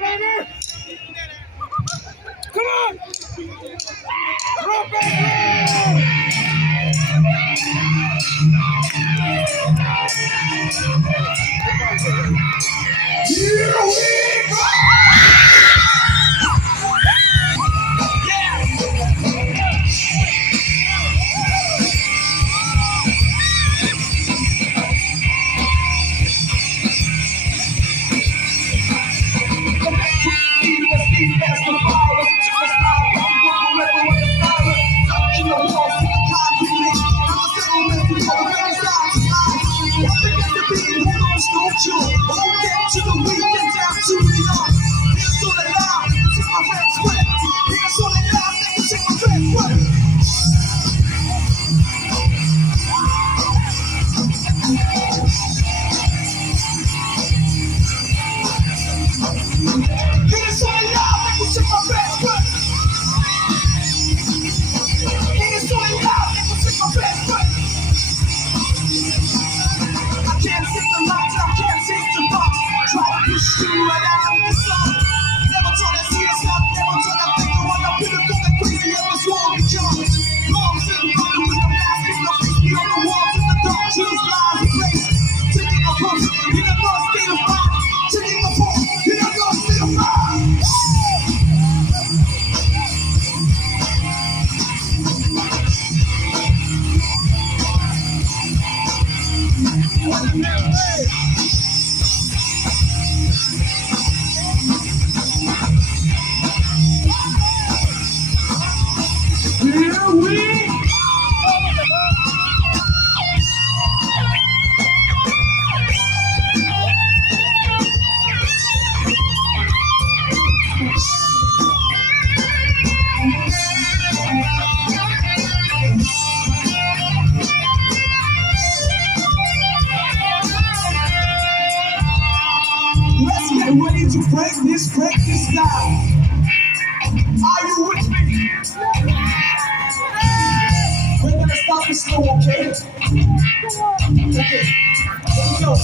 baby! Come on! Roll, baby! Here we go! To the weekend, down to the yard. Hands on the line, take my hands wet. Hands on the line, take my hands wet. Hands on the line, take my hands wet. Hands on the line, take my hands wet. I can't take the lights, I can't take the box. Try to push you right out of the sun. Never thought I'd see us up, never thought I'd think of what I've been going crazy. I was wrong with John. Moms in the room with the mask, with no face beyond the walls in the dark. Trees, lies, and place. Taking a push in a lost state of mind. Taking a push in a lost state of mind. Here we go. Let's get ready to break this down. Are you with me? We're gonna start this slow, okay? Okay, here we go.